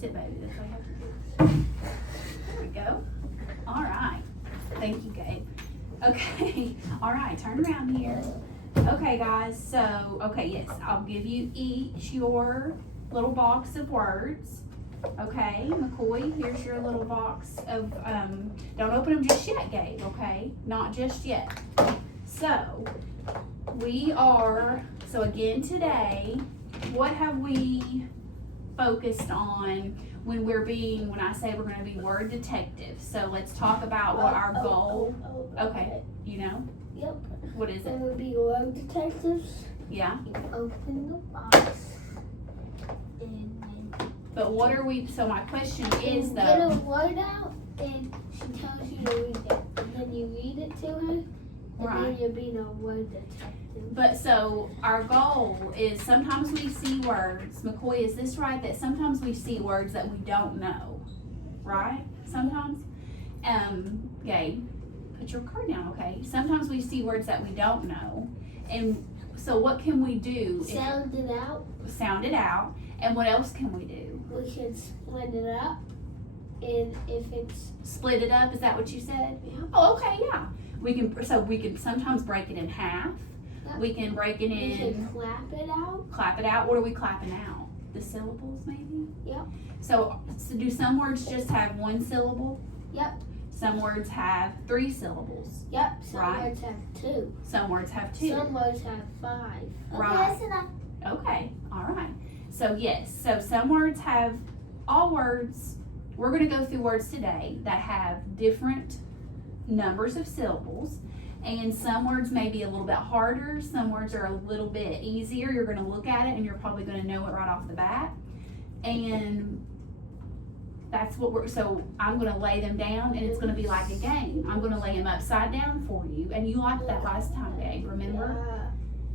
That's it, baby. That's all you have to do. There we go. All right. Thank you, Gabe. Okay. All right. Turn around here. Okay, guys. So, okay, yes. I'll give you each your little box of words. Okay, McCoy, here's your little box of, don't open them just yet, Gabe, okay? Not just yet. So, so again today, what have we focused on when I say we're going to be word detectives? So let's talk about what our goal, okay, you know? Yep. What is it? We'll be word detectives. Yeah. You open the box. But what are we, so my question is though. Get a word out and she tells you to read it. And then you read it to her. And then you're being a word detective. But so our goal is sometimes we see words. McCoy, is this right? That sometimes we see words that we don't know. Right? Sometimes? Gabe, put your card down, okay? Sometimes we see words that we don't know. And so what can we do? Sound it out. Sound it out. And what else can we do? We should split it up. And if it's split it up, is that what you said? Yeah. Oh, okay, yeah. We can sometimes break it in half. Yep. We can break it in. We should clap it out. Clap it out. What are we clapping out? The syllables, maybe? Yep. So do some words just have one syllable? Yep. Some words have 3 syllables. Yep. Some Right. words have 2. Some words have 2. Some words have 5. Right. Okay, all right. So yes, so some words have, all words, we're going to go through words today that have different numbers of syllables, and some words may be a little bit harder, some words are a little bit easier. You're going to look at it and you're probably going to know it right off the bat, and that's what so I'm going to lay them down and it's going to be like a game. I'm going to lay them upside down for you, and you liked that last time, Gabe, remember? Yeah.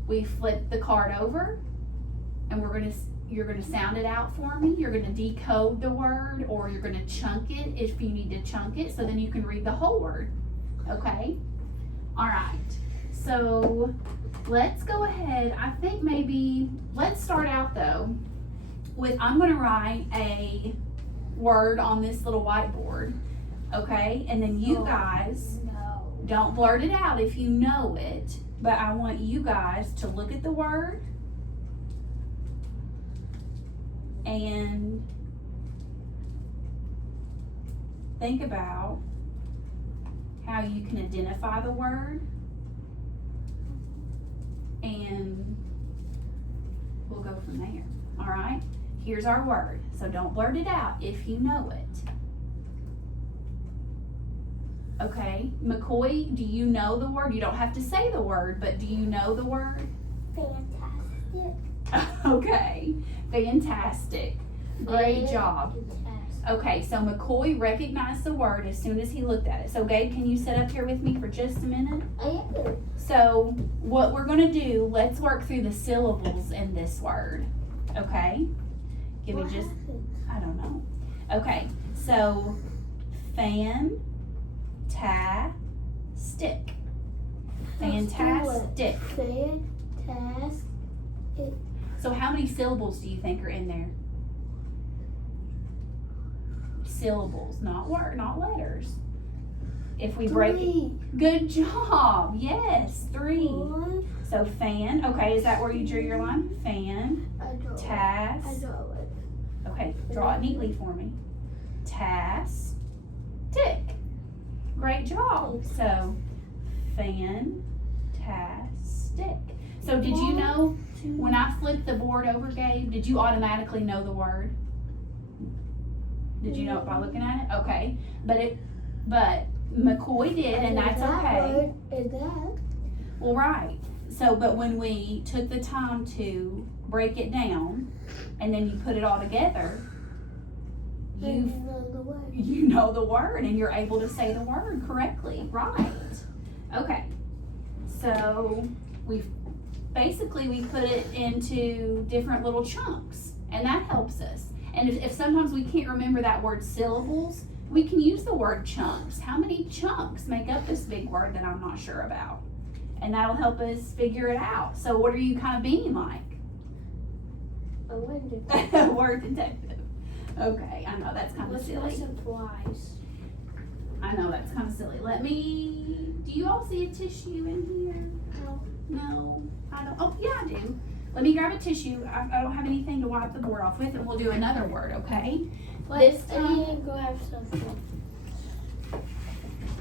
We flip the card over and you're gonna sound it out for me. You're gonna decode the word, or you're gonna chunk it if you need to chunk it, so then you can read the whole word. Okay? All right. So let's go ahead. I think maybe let's start out though with, I'm gonna write a word on this little whiteboard. Okay? And then you guys don't blurt it out if you know it, but I want you guys to look at the word and think about how you can identify the word, and we'll go from there. All right, here's our word, so don't blurt it out if you know it. Okay, McCoy, do you know the word? You don't have to say the word, but do you know the word? Fantastic. Okay, fantastic. Great job. Fantastic. Okay, so McCoy recognized the word as soon as he looked at it. So Gabe, can you sit up here with me for just a minute? I am. So what we're gonna do, let's work through the syllables in this word. Okay? Give me just, I don't know. Okay, so fantastic. Fantastic. Fantastic. So how many syllables do you think are in there? Syllables, not letters. If we break it, good job. Yes, 3. One. So fan. Okay, is that where you drew your line? Fan. I draw it. Tas. I draw it. Okay, draw it neatly for me. Tas. Tick. Great job. So fantastic. So did you know when I flipped the board over, Gabe, did you automatically know the word? Did you know it by looking at it? Okay. But McCoy did, and that's okay. Is that? Well, right. So, but when we took the time to break it down, and then you put it all together, you know the word, and you're able to say the word correctly, right? Okay. So we put it into different little chunks, and that helps us. And if sometimes we can't remember that word syllables, we can use the word chunks. How many chunks make up this big word that I'm not sure about? And that'll help us figure it out. So what are you kind of being like? A word A word detective. Okay, I know that's kind of What's my silly. surprise? I know that's kind of silly. Do you all see a tissue in here? No. No, I don't. Oh, yeah, I do. Let me grab a tissue. I don't have anything to wipe the board off with, and we'll do another word, okay? Wait, This I time- need to grab something.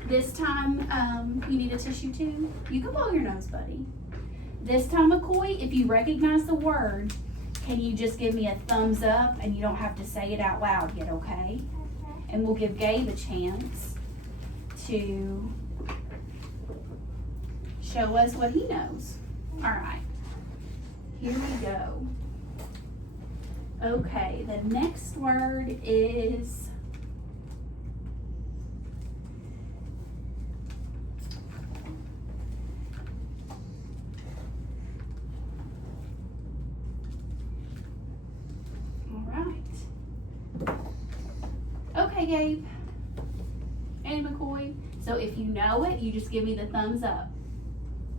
This time, you need a tissue too? You can blow your nose, buddy. This time, McCoy, if you recognize the word, can you just give me a thumbs up, and you don't have to say it out loud yet, okay? And we'll give Gabe a chance to show us what he knows. All right, here we go. Okay, the next word is all right. Okay, Gabe and McCoy. So if you know it, you just give me the thumbs up.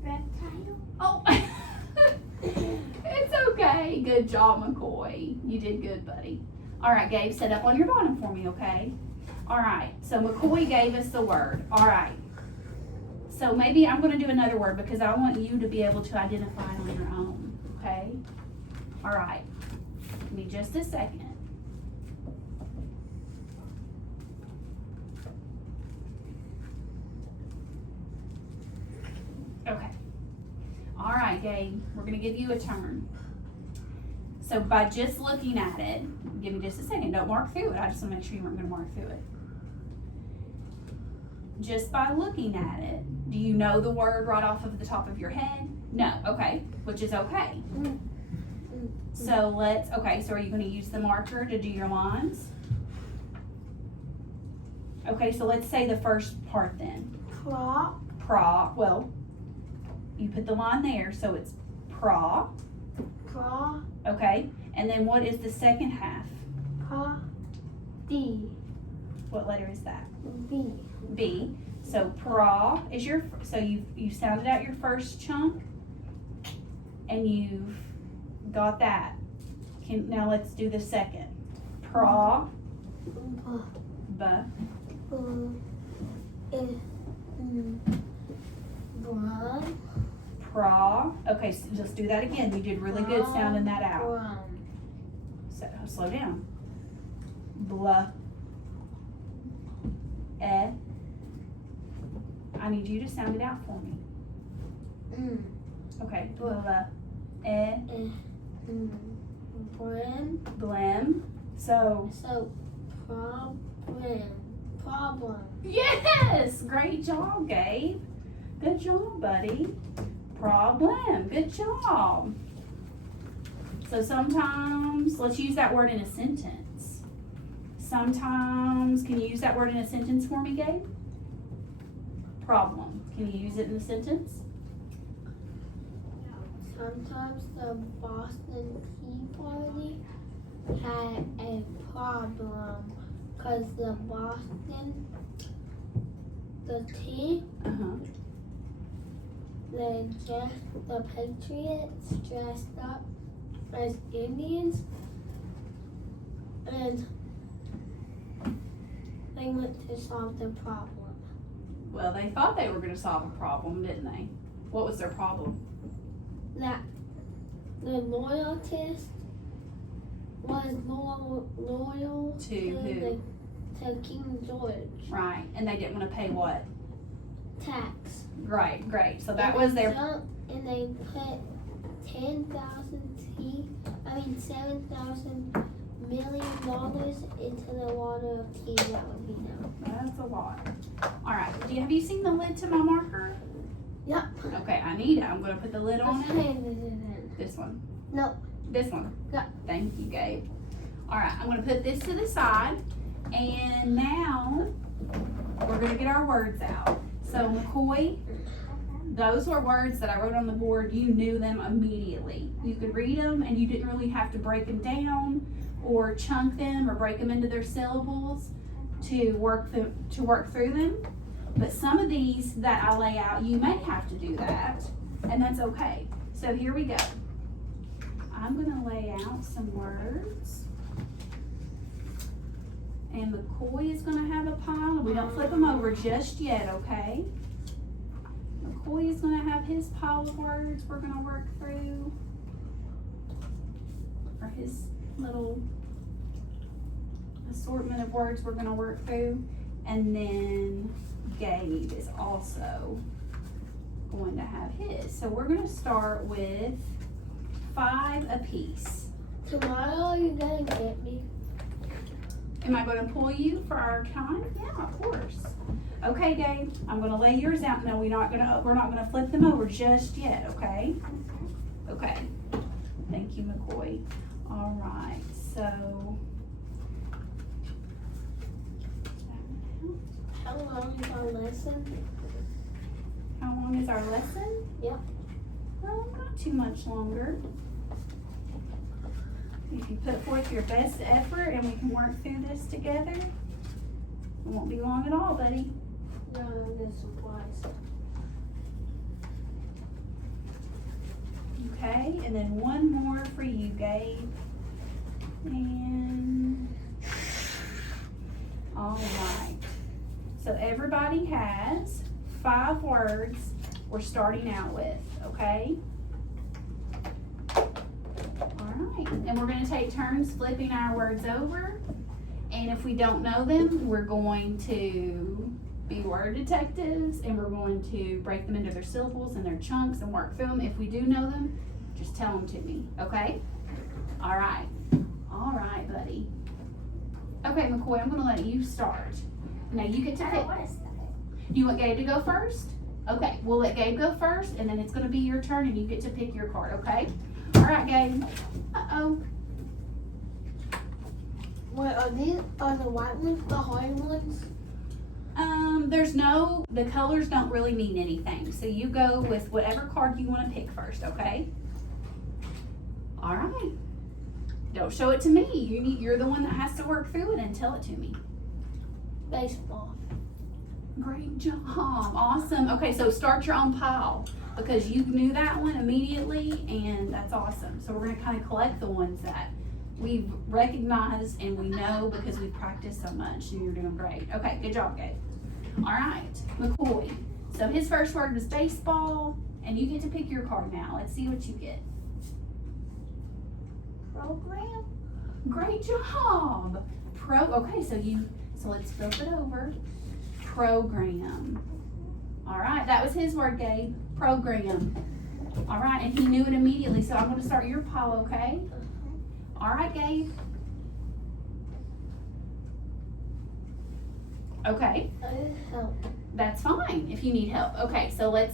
Reptile? Oh, it's okay. Good job, McCoy. You did good, buddy. All right, Gabe, set up on your bottom for me, okay? All right, so McCoy gave us the word. All right. So maybe I'm going to do another word because I want you to be able to identify it on your own, okay? All right. Give me just a second. Okay. All right, Gabe, we're gonna give you a turn. So by just looking at it, give me just a second, don't mark through it. I just wanna make sure you weren't gonna mark through it. Just by looking at it, do you know the word right off of the top of your head? No, okay, which is okay. So so are you gonna use the marker to do your lines? Okay, so let's say the first part then. Well, you put the line there, so it's pra, okay? And then what is the second half? D. What letter is that? B. B. So pra is so you sounded out your first chunk, and you've got that. Now let's do the second. Pra, b, pra. Okay, so just do that again. You did really good sounding that out. So, slow down. Blah. Eh. I need you to sound it out for me. Okay. Blah. Eh. Blim. So. Problem. Yes! Great job, Gabe. Good job, buddy. Problem. Good job. So sometimes, let's use that word in a sentence. Sometimes, can you use that word in a sentence for me, Gabe? Problem. Can you use it in a sentence? Sometimes the Boston Tea Party had a problem because the tea, the Patriots dressed up as Indians, and they went to solve the problem. Well, they thought they were going to solve a problem, didn't they? What was their problem? That the loyalist was loyal To who? To King George. Right, and they didn't want to pay what? Tax. Right, great. So that was their. And they put $7,000 million into the water of tea. That would be no. That's a lot. All right. Have you seen the lid to my marker? Yep. Okay, I need it. I'm going to put the lid on it. This one. No. This one. Yeah. Thank you, Gabe. All right, I'm going to put this to the side, and now we're going to get our words out. So McCoy, those were words that I wrote on the board. You knew them immediately. You could read them, and you didn't really have to break them down or chunk them or break them into their syllables to work through them. But some of these that I lay out, you may have to do that, and that's okay. So here we go. I'm going to lay out some words. And McCoy is gonna have a pile. We don't flip them over just yet, okay? McCoy is gonna have his pile of words we're gonna work through. Or his little assortment of words we're gonna work through. And then Gabe is also going to have his. So we're gonna start with 5 apiece. Tomorrow you're gonna get me. Am I gonna pull you for our time? Yeah, of course. Okay, Gabe, I'm gonna lay yours out. No, we're not gonna flip them over just yet, okay? Okay. Thank you, McCoy. All right, so. How long is our lesson? How long is our lesson? Yep. Well, not too much longer. If you put forth your best effort and we can work through this together, it won't be long at all, buddy. No, this supplies. Okay, and then one more for you, Gabe. And all right. So everybody has 5 words we're starting out with, okay? All right, and we're gonna take turns flipping our words over. And if we don't know them, we're going to be word detectives and we're going to break them into their syllables and their chunks and work through them. If we do know them, just tell them to me, okay? All right, buddy. Okay, McCoy, I'm gonna let you start. Now you get to pick. You want Gabe to go first? Okay, we'll let Gabe go first and then it's gonna be your turn and you get to pick your card, okay? All right, Gabe. Uh-oh. What are these? Are the white ones the hard ones? The colors don't really mean anything. So you go with whatever card you want to pick first, okay? All right. Don't show it to me. You're the one that has to work through it and tell it to me. Baseball. Great job. Awesome. Okay, so start your own pile because you knew that one immediately and that's awesome. So we're going to kind of collect the ones that we've recognized and we know because we've practiced so much and you're doing great. Okay, good job, Gabe. All right, McCoy. So his first word was baseball and you get to pick your card now. Let's see what you get. Program. Great job. Okay, so let's flip it over. Program. All right, that was his word, Gabe. Program. All right, and he knew it immediately, so I'm going to start your pile, okay? All right, Gabe. Okay, Help. that's fine if you need help. Okay, so lay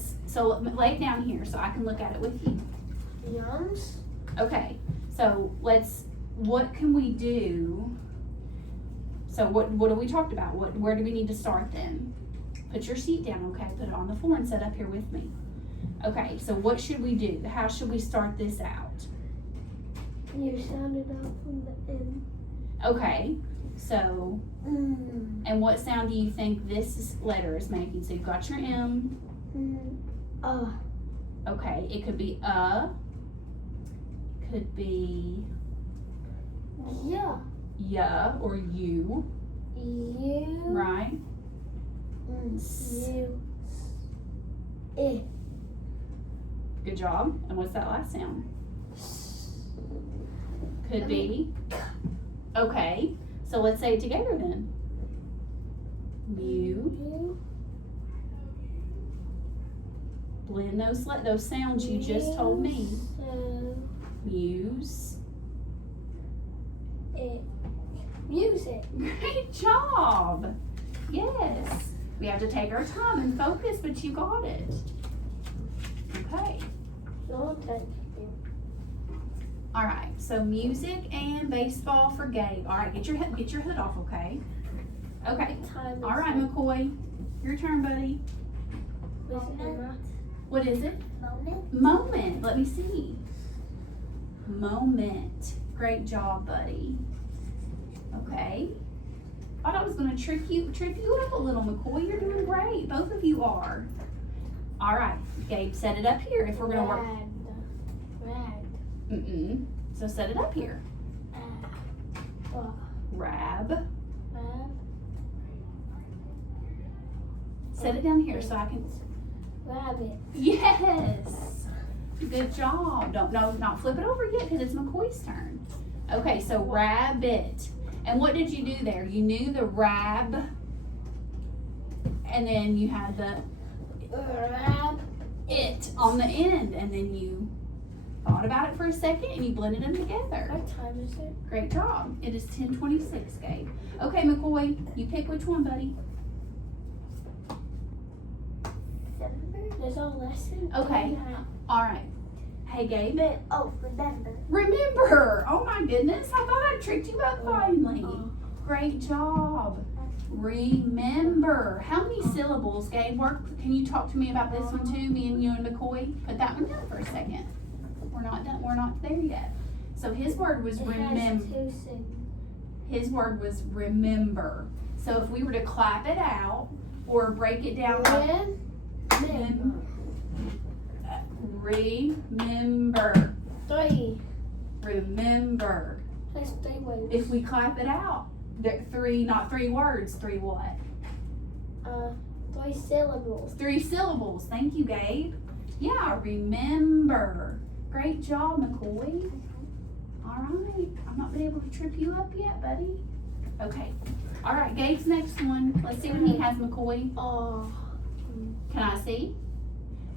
it down here so I can look at it with you. Yums. Okay, so what can we do? So what do we talked about? Where do we need to start then? Put your seat down, okay? Put it on the floor and sit up here with me. Okay, so what should we do? How should we start this out? You sounded out from the end. Okay, so, and what sound do you think this letter is making? So you've got your M. Okay, it could be could be yeah or you. You. Right? You. Eh. Good job. And what's that last sound? Could be. Okay, so let's say it together then. Mu. Blend those sounds you just told me. Muse. Music. Great job. Yes. We have to take our time and focus, but you got it. Okay. Don't touch you. All right. So music and baseball for Gabe. All right. Get your hood off. Okay. Okay. All right, McCoy. Your turn, buddy. What is it? Moment. Let me see. Moment. Great job, buddy. Okay. Thought I was going to trip you up a little, McCoy. You're doing great. Both of you are. All right, Gabe, set it up here if we're going to work. Rag. So set it up here. Rab. Rab. Set it down here so I can. Rabbit. Yes. Good job. Don't no, not flip it over yet because it's McCoy's turn. Okay, so rabbit. And what did you do there? You knew the rab, and then you had the Rab. it on the end, and then you thought about it for a second and you blended them together. What time is it? Great job. It is 10:26, Gabe. Okay, McCoy, you pick which one, buddy. There's a lesson. Okay. All right. Hey, Gabe. Remember. Remember. Oh my goodness. I thought I tricked you up finally. Great job. Remember. How many syllables, Gabe? Can you talk to me about this one too? Me and you and McCoy? Put that one down for a second. We're not done. We're not there yet. So his word was remember. His word was remember. So if we were to clap it out or break it down by remember. 3. Remember. There's 3 words. If we clap it out, there, 3, not 3 words, 3 what? 3 syllables. 3 syllables. Thank you, Gabe. Yeah, remember. Great job, McCoy. All right. I've not been able to trip you up yet, buddy. Okay. All right, Gabe's next one. Let's see what he has, McCoy. Oh. Can I see?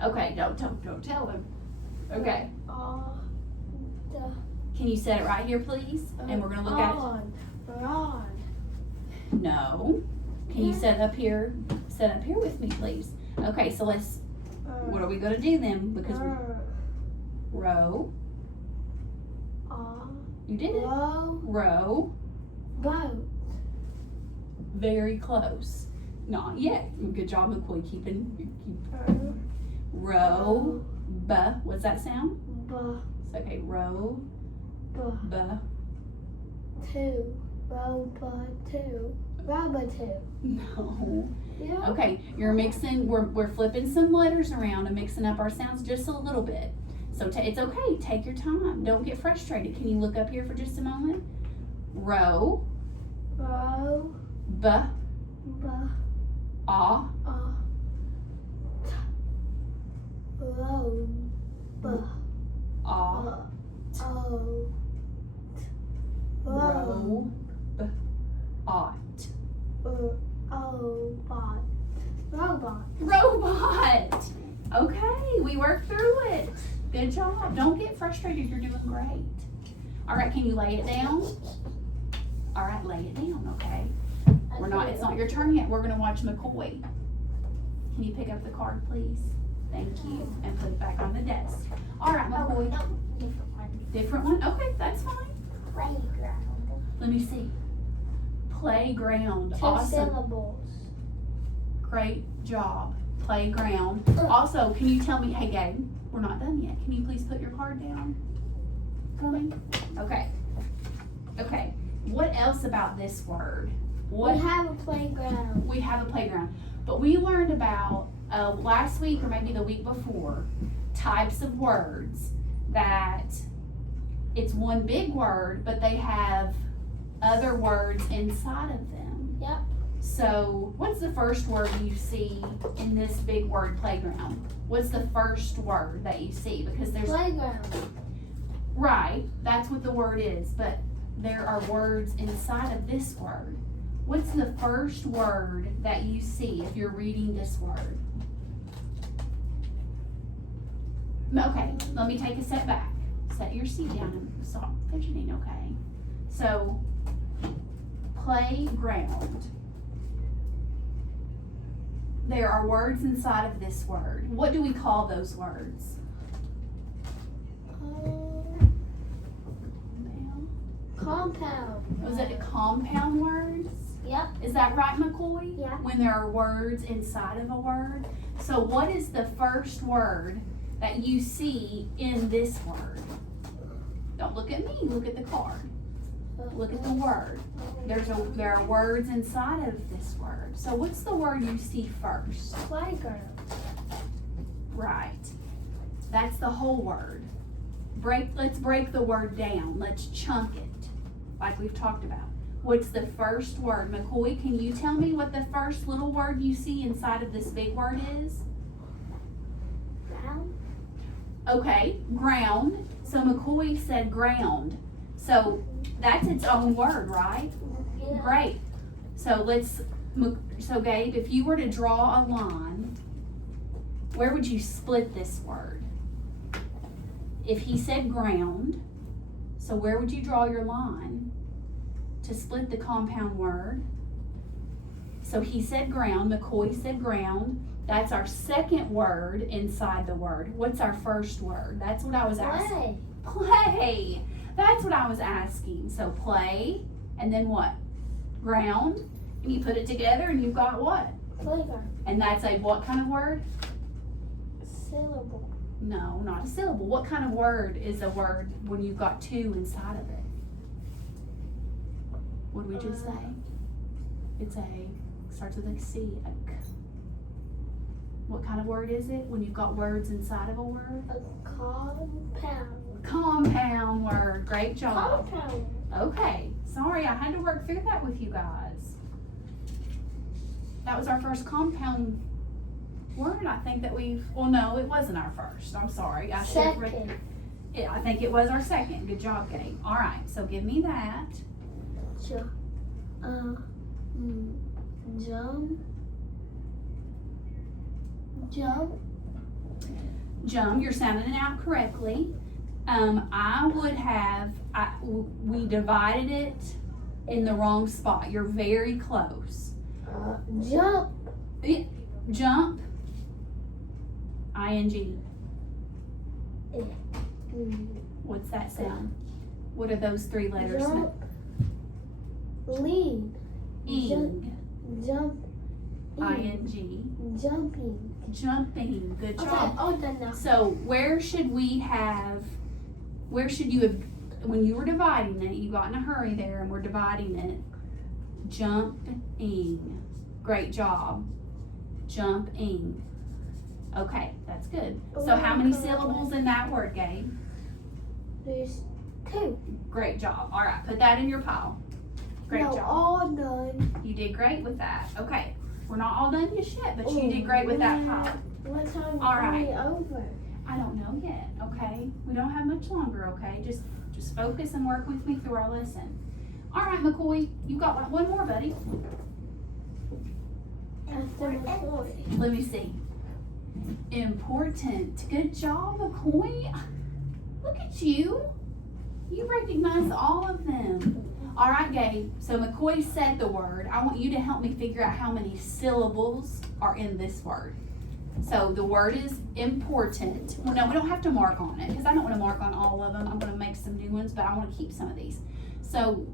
Okay, don't tell him. Okay. Can you set it right here, please? And we're gonna look at it. Rod. No. Can you set up here? Set up here with me, please. Okay, so let's. What are we gonna do then? Because row. You did it. Row. Boat. Very close. Not yet. Good job, McCoy. Row. B. What's that sound? It's okay. Row. B. 2. Robot 2. Robot 2. No. Yeah. Okay, you're mixing. We're flipping some letters around and mixing up our sounds just a little bit. So it's okay. Take your time. Don't get frustrated. Can you look up here for just a moment? Row. Row. B. B. Ah. Row. B. Ah. O. Row. B. Ought. Robot. Robot. Robot. Okay, we worked through it. Good job. Don't get frustrated. You're doing great. All right, can you lay it down? All right, lay it down, okay? It's not your turn yet. We're gonna watch McCoy. Can you pick up the card, please? Thank you. And put it back on the desk. All right, McCoy. Different one? Okay, that's fine. Playground. Let me see. Playground. 2 Awesome. syllables. Great job. Playground. Also, can you tell me, hey Gabe, we're not done yet. Can you please put your card down for me? Okay. Okay. What else about this word? We have a playground. We have a playground. But we learned about last week or maybe the week before types of words that it's one big word, but they have other words inside of them. Yep. So what's the first word you see in this big word playground? What's the first word that you see? Because there's Playground. right, that's what the word is, but there are words inside of this word. What's the first word that you see if you're reading this word? Okay, let me take a step back. Set your seat down and stop fidgeting, okay? So, playground. There are words inside of this word. What do we call those words? Compound. Was it compound words? Yep. Is that right, McCoy? Yeah. When there are words inside of a word. So what is the first word that you see in this word? Don't look at me, look at the card. Look at the word. There are words inside of this word. So what's the word you see first? Playground. Right. That's the whole word. Let's break the word down. Let's chunk it, like we've talked about. What's the first word? McCoy, can you tell me what the first little word you see inside of this big word is? Ground. Okay, ground. So McCoy said ground. So that's its own word, right? Yeah. Great. So so Gabe, if you were to draw a line, where would you split this word? If he said ground, so where would you draw your line to split the compound word? So he said ground, McCoy said ground. That's our second word inside the word. What's our first word? That's what I was asking. Play. That's what I was asking. So play, and then what? Ground, and you put it together and you've got what? Playground. And that's a what kind of word? Syllable. No, not a syllable. What kind of word is a word when you've got two inside of it? What did we just say? It's starts with a C. What kind of word is it when you've got words inside of a word? A compound. Compound word. Great job. Compound. Okay. Sorry, I had to work through that with you guys. That was our first compound word. I think that well, no, it wasn't our first. I'm sorry. I should have Second. I think it was our second. Good job, Gabe. All right, so give me that. Sure. Jump. Jump. Jump, you're sounding it out correctly. We divided it in the wrong spot. You're very close. Jump. Jump. ING. What's that sound? What are those three letters? Jump. Lean. Ing. Jump. ING. Jumping. Jumping. Good Okay, job. all done now. So where should you have, when you were dividing it, you got in a hurry there and we're dividing it. Jumping. Great job. Jumping. Okay, that's good. So how many syllables in that word, Gabe? There's 2. Great job. All right, put that in your pile. Great No, job. all done. You did great with that. Okay, we're not all done just yet, but you did great with that pile. What time All are right. we over? I don't know yet, okay? We don't have much longer, okay? Just focus and work with me through our lesson. All right, McCoy, you got one more, buddy. After McCoy. Let me see. Important. Good job, McCoy. Look at you. You recognize all of them. All right, Gabe. So McCoy said the word. I want you to help me figure out how many syllables are in this word. So the word is important. Well, no, we don't have to mark on it because I don't want to mark on all of them. I'm going to make some new ones, but I want to keep some of these. So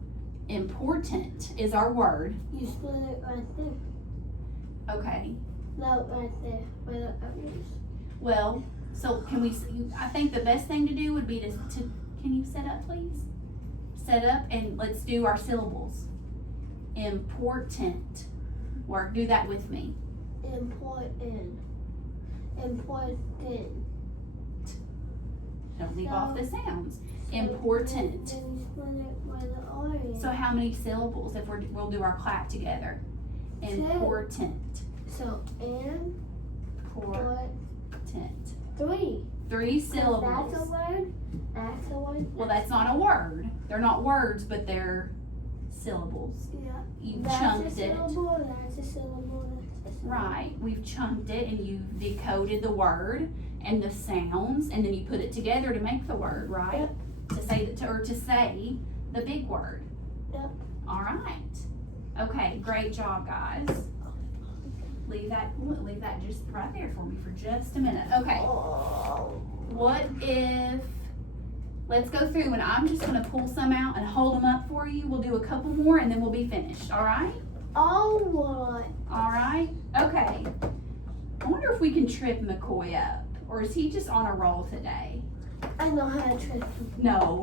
important is our word. You split it right there. Okay. No, right there. Where the others. Well, so I think the best thing to do would be to can you set up, please? Set up and let's do our syllables. Important. Work, do that with me. Important. Important. Don't leave off the sounds. Important. Then you split it where the R is. So how many syllables if we'll do our clap together? Important. So, Important. 3. 3 syllables. That's a word. That's a word. Well, that's not a word. They're not words, but they're syllables. Yeah. You That's chunked a it. syllable. That's a syllable. That's a syllable. Right. We've chunked it and you decoded the word and the sounds and then you put it together to make the word, right? Yep. To say the big word. Yep. All right. Okay, great job, guys. Leave that just right there for me for just a minute. Okay. What if, let's go through and I'm just gonna pull some out and hold them up for you. We'll do a couple more and then we'll be finished, all right? All right. All right, okay. I wonder if we can trip McCoy up or is he just on a roll today? I know how to trick you. No,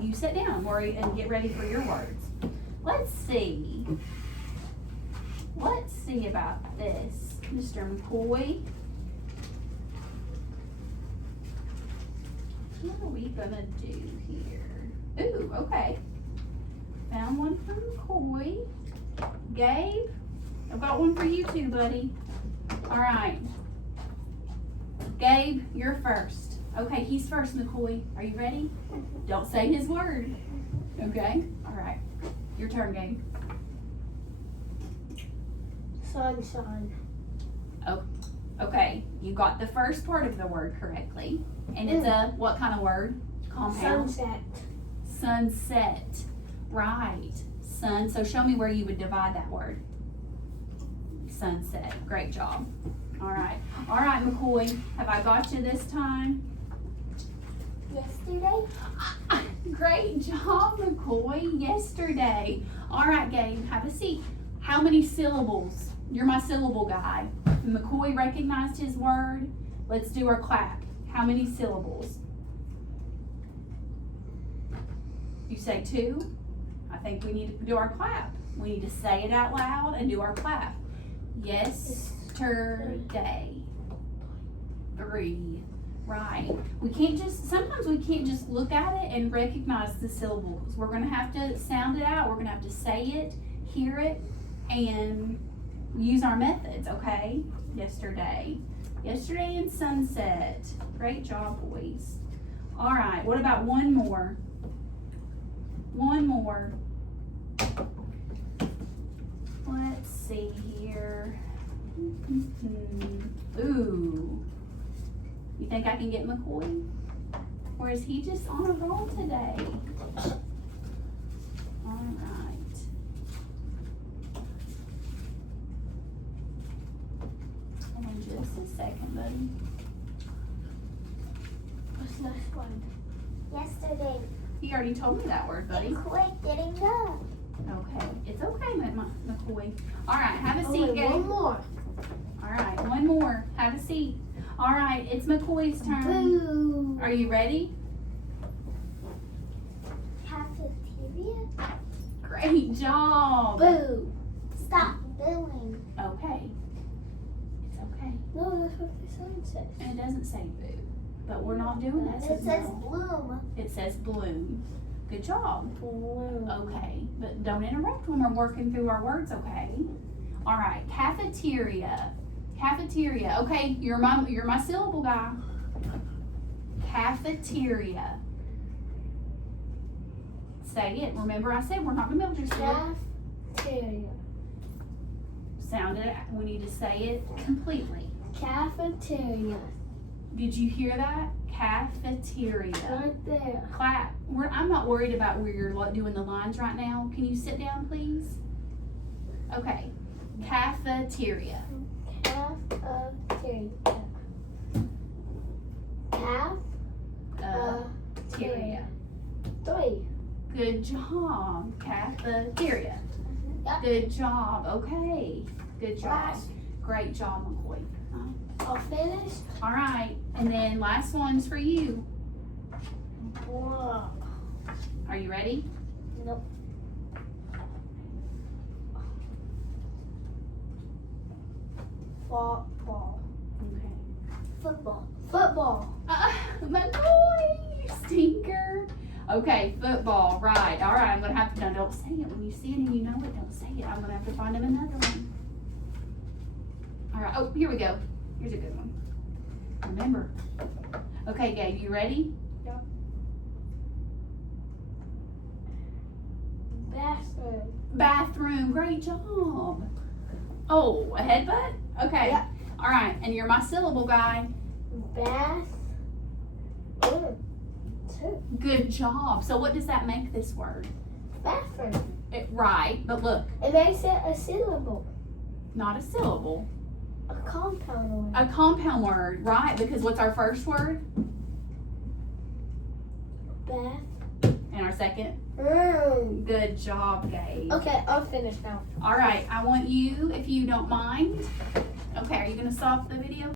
you sit down, worry, and get ready for your words. Let's see about this, Mr. McCoy. What are we gonna do here? Ooh, okay. found one from Coy. Gabe, I've got one for you too, buddy. All right. Gabe, you're first. Okay, he's first, McCoy. Are you ready? Don't say his word. Okay? All right. Your turn, Gabe. Sunshine. Okay, you got the first part of the word correctly. And it's a what kind of word? Compound. Sunset. Sunset. Right. Sun. So show me where you would divide that word. Sunset. Great job. All right. All right, McCoy. Have I got you this time? Yesterday. Great job, McCoy. Yesterday. All right, Gabe. Have a seat. How many syllables? You're my syllable guy. McCoy recognized his word. Let's do our clap. How many syllables? You say 2? I think we need to do our clap. We need to say it out loud and do our clap. Yesterday. 3. Right. We can't just, sometimes we can't just look at it and recognize the syllables. We're going to have to sound it out. We're going to have to say it, hear it, and use our methods, okay? Yesterday. Yesterday and sunset. Great job, boys. All right. What about one more? One more. Let's see here. Ooh. You think I can get McCoy? Or is he just on a roll today? All right. Hold on just a second, buddy. What's this one? Yesterday. He already told me that word, buddy. Quick, getting up. Okay. It's okay, McCoy. All right, have a seat, Only Gabe. one more. All right, one more. Have a seat. All right, it's McCoy's turn. Boo. Are you ready? Cafeteria. Great job. Boo. Stop booing. Okay. It's okay. No, that's what the sign says. And it doesn't say boo, but we're not doing that. It says no. bloom. It says bloom. Good job. Bloom. Okay, but don't interrupt when we're working through our words, okay? All right, cafeteria. Cafeteria. Okay, you're my syllable guy. Cafeteria. Say it. Remember I said we're not gonna be able to just Cafeteria. sound it. We need to say it completely. Cafeteria. Did you hear that? Cafeteria. Right there. Clap. I'm not worried about where you're doing the lines right now. Can you sit down, please? Okay. Cafeteria. Cafeteria. Cafeteria. 3. Good job. Cafeteria. Yep. Good job. Okay. Good job. Last. Great job, McCoy. All finished? All right. And then last one's for you. Wow. Are you ready? Nope. Football. Okay. Football. Football. McCoy, you stinker. Okay, football. Right. All right. I'm gonna have to. No, don't say it when you see it and you know it. Don't say it. I'm gonna have to find him another one. All right. Oh, here we go. Here's a good one. Remember. Okay, Gabe. You ready? Yep. Bathroom. Bathroom. Great job. Oh, a headbutt? Okay. Yep. All right. And you're my syllable guy. Bath. Two. Good job. So what does that make this word? Bathroom. Right. But look, It makes it a syllable. not a syllable. A compound word. A compound word. Right. Because what's our first word? Bath. And our second? Room. Good job, Gabe. Okay, I'm finished now. All right. I want you, if you don't mind. Okay. Are you going to stop the video?